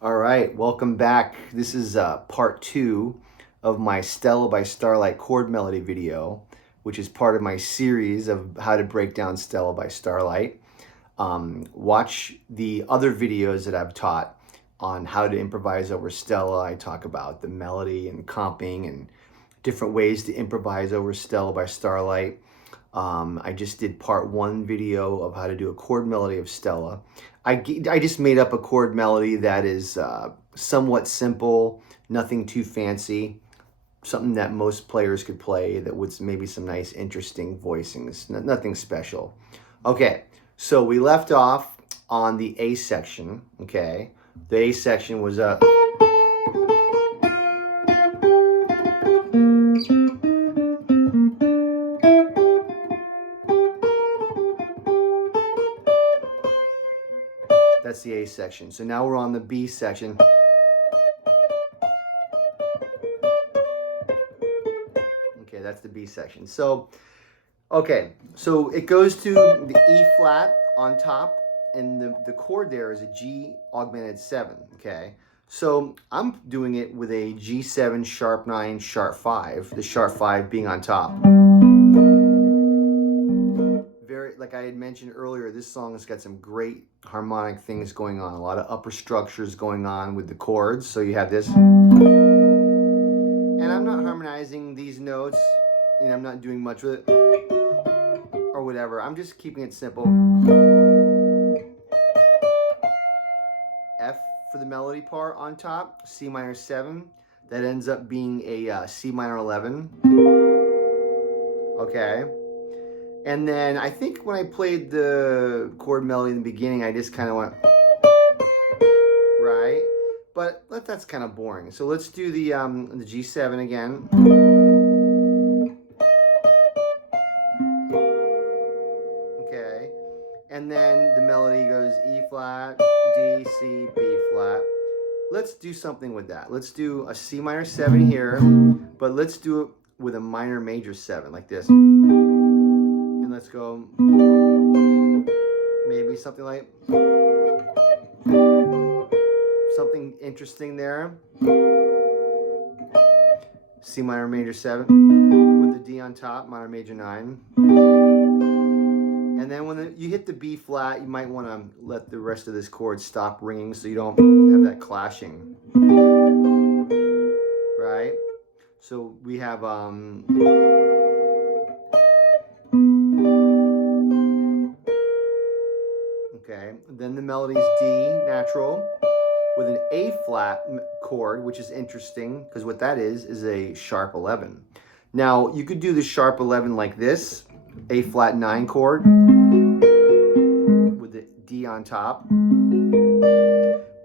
All right, welcome back. This is part two of my Stella by Starlight chord melody video, which is part of my series of how to break down Stella by Starlight. Watch the other videos that I've taught on how to improvise over Stella. I talk about the melody and comping and different ways to improvise over Stella by Starlight. I just did part one video of how to do a chord melody of Stella. I just made up a chord melody that is somewhat simple, nothing too fancy, something that most players could play that would maybe some nice, interesting voicings, nothing special. Okay, so we left off on the A section, okay? The A section was a... That's the A section. So now we're on the B section. Okay, that's the B section. So, okay, so it goes to the E flat on top, and the chord there is a G augmented 7, okay? So I'm doing it with a G7, sharp 9, sharp 5, the sharp 5 being on top. Very, like I had mentioned earlier, this song has got some great harmonic things going on, a lot of upper structures going on with the chords. So you have this. And I'm not harmonizing these notes, I'm not doing much with it or whatever. I'm just keeping it simple. F for the melody part on top, C minor 7. That ends up being a C minor 11. Okay. And then I think when I played the chord melody in the beginning, I just kind of went, right? But that's kind of boring. So let's do the G7 again. Okay. And then the melody goes E flat, D, C, B flat. Let's do something with that. Let's do a C minor 7 here, but let's do it with a minor major 7 like this. And let's go maybe something like something interesting there. C minor major 7 with the D on top, minor major 9. And then when you hit the B flat, you might want to let the rest of this chord stop ringing so you don't have that clashing. Right? So we have okay, then the melody's D natural with an A flat chord, which is interesting because what that is a sharp 11. Now, you could do the sharp 11 like this, A flat 9 chord with the D on top.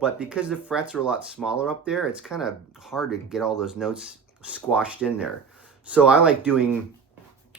But because the frets are a lot smaller up there, it's kind of hard to get all those notes squashed in there. So I like doing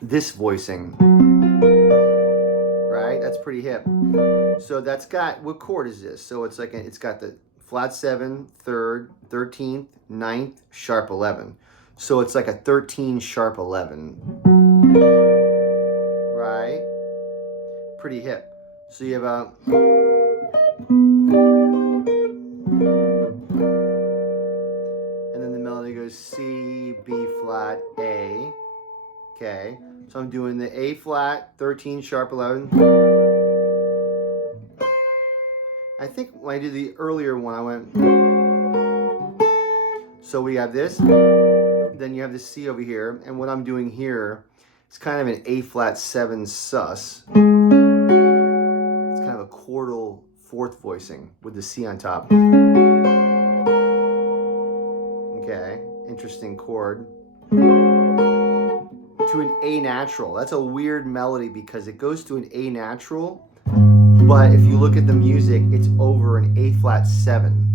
this voicing, right? That's pretty hip. So that's got, what chord is this? So it's like, it's got the flat 7, 3rd, 13th, 9th, sharp 11. So it's like a 13 sharp 11, right? Pretty hip. So you have a, and then the melody goes C, B flat, A. Okay, so I'm doing the A flat, 13 sharp 11. I think when I did the earlier one, I went. So we have this, then you have the C over here, and what I'm doing here is kind of an A flat 7 sus. It's kind of a chordal fourth voicing with the C on top. Okay, interesting chord. To an A natural. That's a weird melody because it goes to an A natural, but if you look at the music, it's over an A flat 7.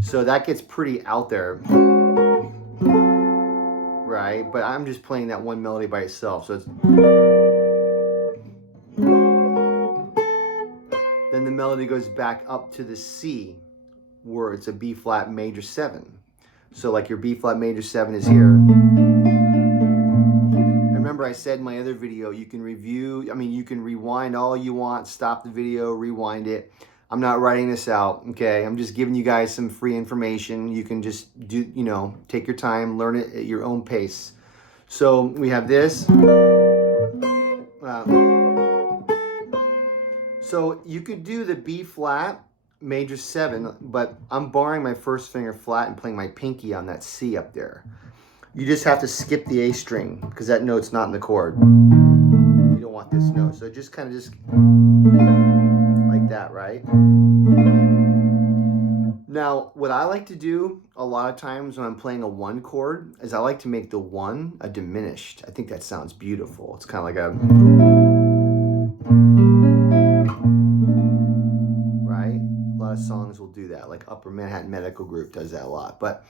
So that gets pretty out there, right? But I'm just playing that one melody by itself. So it's, then the melody goes back up to the C, where it's a B flat major 7. So like your B flat major 7 is here. Remember I said in my other video, you can review, you can rewind all you want, stop the video, rewind it. I'm not writing this out, okay? I'm just giving you guys some free information. You can just do, you know, take your time, learn it at your own pace. So we have this. So you could do the B flat, major 7, but I'm barring my first finger flat and playing my pinky on that C up there. You just have to skip the A string because that note's not in the chord. You don't want this note. So just kind of just like that, right? Now, what I like to do a lot of times when I'm playing a 1 chord is I like to make the 1 a diminished. I think that sounds beautiful. It's kind of like a, right? A lot of songs will do that, like Upper Manhattan Medical Group does that a lot. But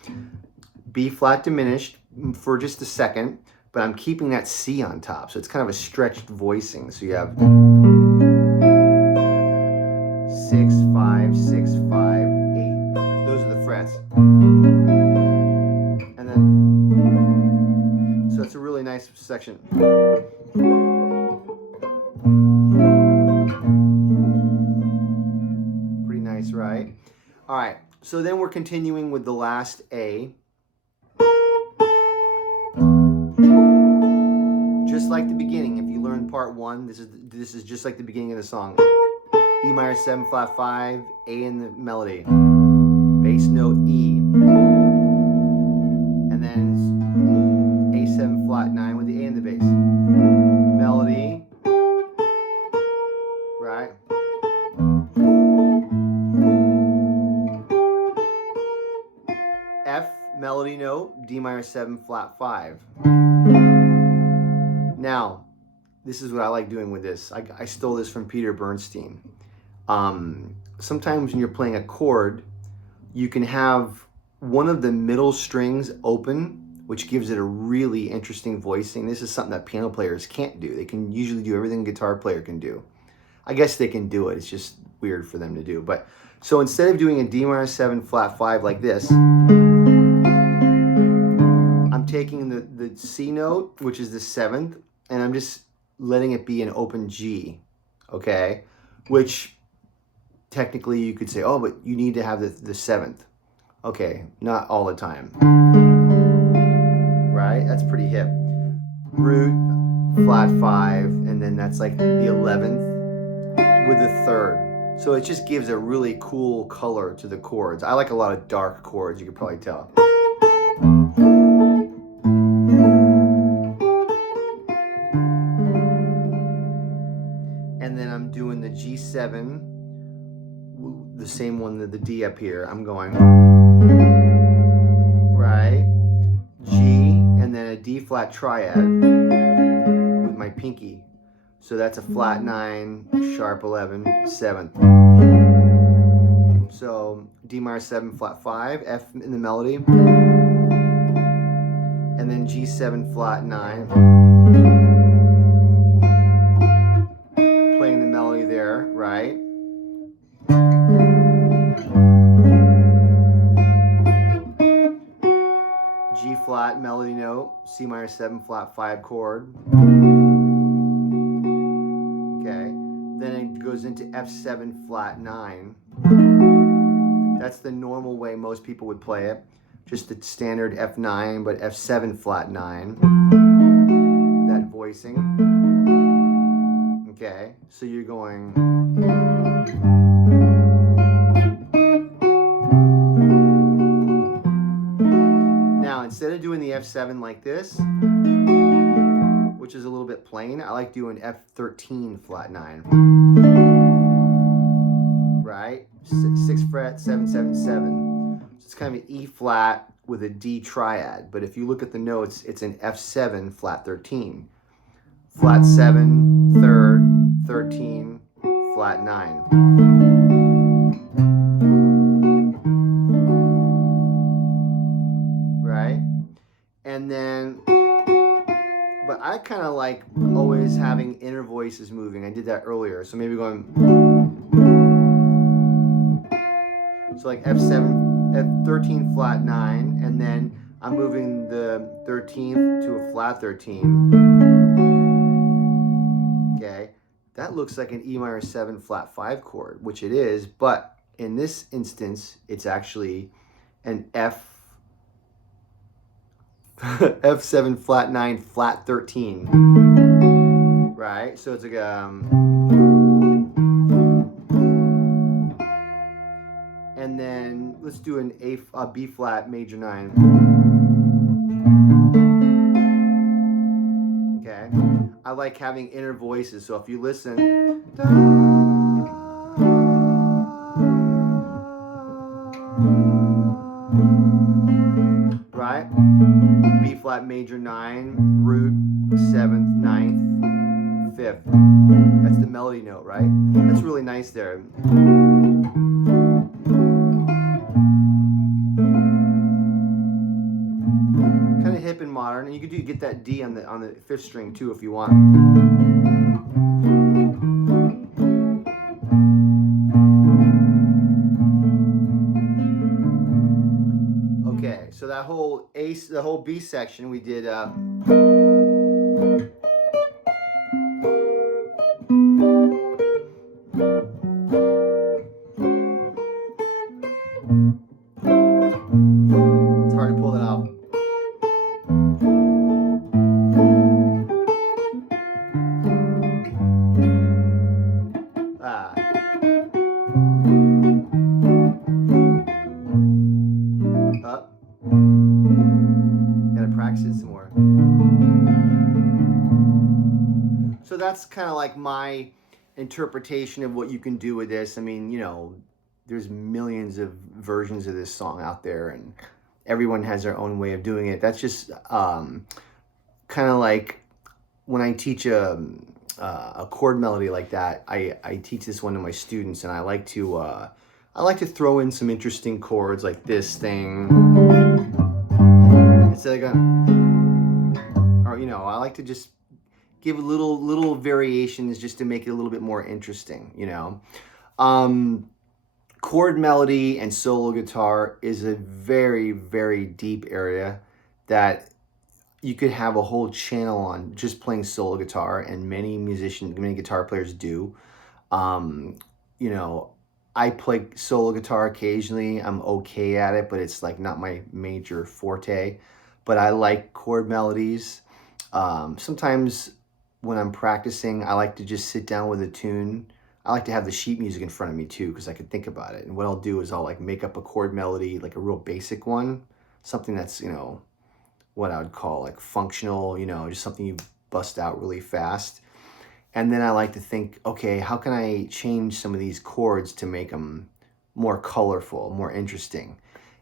B flat diminished for just a second, but I'm keeping that C on top. So it's kind of a stretched voicing. So you have 6, 5, 6, 5, 8. Those are the frets. And then, so it's a really nice section. Pretty nice, right? All right, so then we're continuing with the last A. Just like the beginning, if you learned part 1, this is just like the beginning of the song. E minor 7 flat 5, A in the melody, bass note E, and then A7 flat 9 with the A in the bass, melody, right? F melody note, D minor 7 flat 5. Now, this is what I like doing with this. I stole this from Peter Bernstein. Sometimes when you're playing a chord, you can have one of the middle strings open, which gives it a really interesting voicing. This is something that piano players can't do. They can usually do everything a guitar player can do. I guess they can do it. It's just weird for them to do. But so instead of doing a D minor 7 flat 5 like this, I'm taking the C note, which is the 7th, and I'm just letting it be an open G, okay? Which technically you could say, oh, but you need to have the 7th. Okay, not all the time. Right? That's pretty hip. Root, flat 5, and then that's like the 11th with the 3rd. So it just gives a really cool color to the chords. I like a lot of dark chords, you could probably tell. And then I'm doing the G7, the same one, the D up here. I'm going, right, G, and then a D flat triad with my pinky. So that's a flat 9, sharp 11, 7th. So D minor 7 flat 5, F in the melody, and then G7 flat 9. Playing the melody there, right? G flat melody note, C minor 7 flat 5 chord. Okay, then it goes into F7 flat 9. That's the normal way most people would play it. Just the standard F9, but F7 flat 9. That voicing. Okay, so you're going. Now, instead of doing the F7 like this, which is a little bit plain, I like doing F13 flat 9. Right? 6 fret, 7, 7, 7. So it's kind of an E flat with a D triad. But if you look at the notes, it's an F7 flat 13. Flat 7, 3rd, 13, flat 9. Right? And then, but I kind of like always having inner voices moving. I did that earlier. So maybe going, so like F7, F13 flat 9, and then I'm moving the 13th to a flat 13. Okay, that looks like an E minor 7 flat 5 chord, which it is, but in this instance, it's actually an F7 flat 9 flat 13, right? So it's like and then let's do a B flat major 9. Okay, I like having inner voices, so if you listen, right? B flat major 9, root 7th, 9th, 5th. That's the melody note, right? That's really nice there. Kind of hip and modern, and you could get that D on the 5th string too if you want. Okay, so that whole the whole B section we did. It's hard to pull that off. Up. Gotta practice it some more. So that's kind of like my interpretation of what you can do with this. I mean, you know, there's millions of versions of this song out there, and everyone has their own way of doing it. That's just kind of like when I teach a chord melody like that. I teach this one to my students, and I like to throw in some interesting chords like this thing. Instead of going, or you know, I like to just give little variations just to make it a little bit more interesting, you know. Chord melody and solo guitar is a very, very deep area that you could have a whole channel on just playing solo guitar, and many guitar players do. You know, I play solo guitar occasionally. I'm okay at it, but it's like not my major forte. But I like chord melodies. Sometimes when I'm practicing, I like to just sit down with a tune. I like to have the sheet music in front of me too, because I can think about it. And what I'll do is I'll like make up a chord melody, like a real basic one, something that's, you know, what I would call like functional, you know, just something you bust out really fast. And then I like to think, okay, how can I change some of these chords to make them more colorful, more interesting?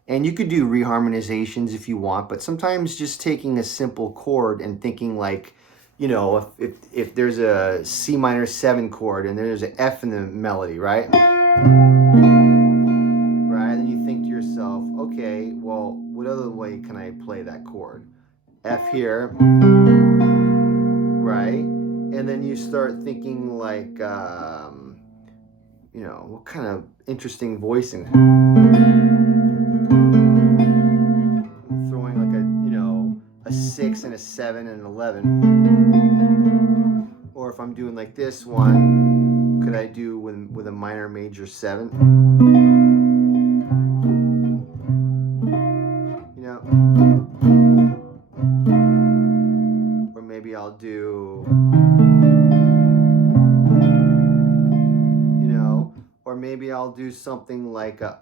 And you could do reharmonizations if you want, but sometimes just taking a simple chord and thinking like, you know, if there's a C minor 7 chord and there's an F in the melody, right? Right, and you think to yourself, okay, well, what other way can I play that chord? F here, right? And then you start thinking like, you know, what kind of interesting voicing? I'm throwing like a 6 and a 7 and an 11. Or if I'm doing like this one, could I do with a minor major 7? You know? Or maybe I'll do, you know, or maybe I'll do something like a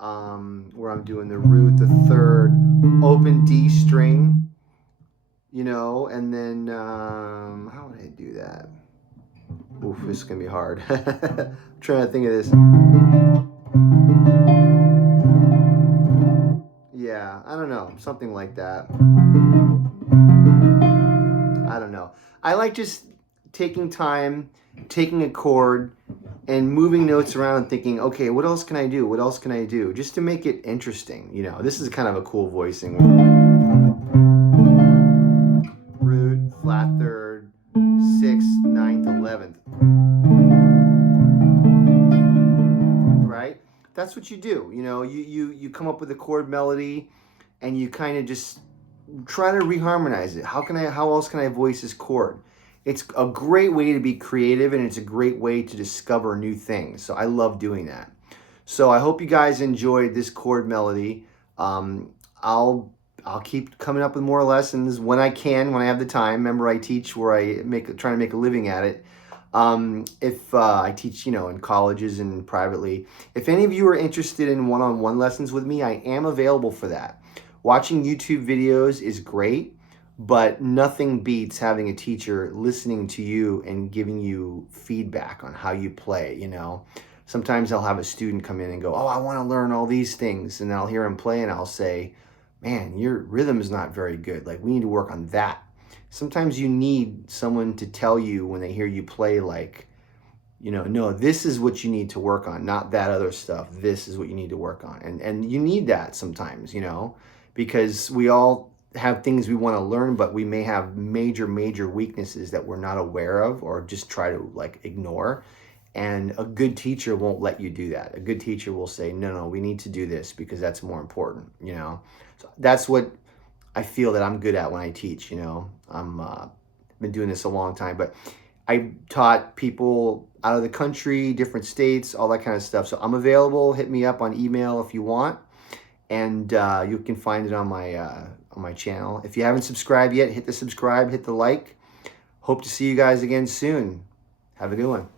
where I'm doing the root, the 3rd, open D string, you know, and then how would I do that? Oof, this is gonna be hard. I'm trying to think of this. Yeah, I don't know, something like that. I don't know. I like just taking time, taking a chord, and moving notes around and thinking, okay, what else can I do? What else can I do? Just to make it interesting, you know. This is kind of a cool voicing. Root, flat 3rd, 6th, 9th, 11th. Right? That's what you do. You know, you come up with a chord melody and you kind of just try to reharmonize it. How else can I voice this chord? it's a great way to be creative, and it's a great way to discover new things. So I love doing that. So I hope you guys enjoyed this chord melody. Um, I'll I'll keep coming up with more lessons when I can, when I have the time. Remember, I teach where I try to make a living at it. If I teach, in colleges and privately. If any of you are interested in one-on-one lessons with me, I am available for that. Watching YouTube videos is great, but nothing beats having a teacher listening to you and giving you feedback on how you play. Sometimes I'll have a student come in and go, oh, I want to learn all these things. And then I'll hear him play and I'll say, man, your rhythm is not very good. Like, we need to work on that. Sometimes you need someone to tell you when they hear you play, like, no, this is what you need to work on, not that other stuff. This is what you need to work on. And you need that sometimes, because we all have things we want to learn, but we may have major, major weaknesses that we're not aware of or just try to like ignore. And a good teacher won't let you do that. A good teacher will say, no, we need to do this because that's more important. So that's what I feel that I'm good at when I teach. I'm been doing this a long time, but I taught people out of the country, different states, all that kind of stuff. So I'm available. Hit me up on email if you want, and you can find it on my channel. If you haven't subscribed yet, hit the subscribe, hit the like. Hope to see you guys again soon. Have a good one.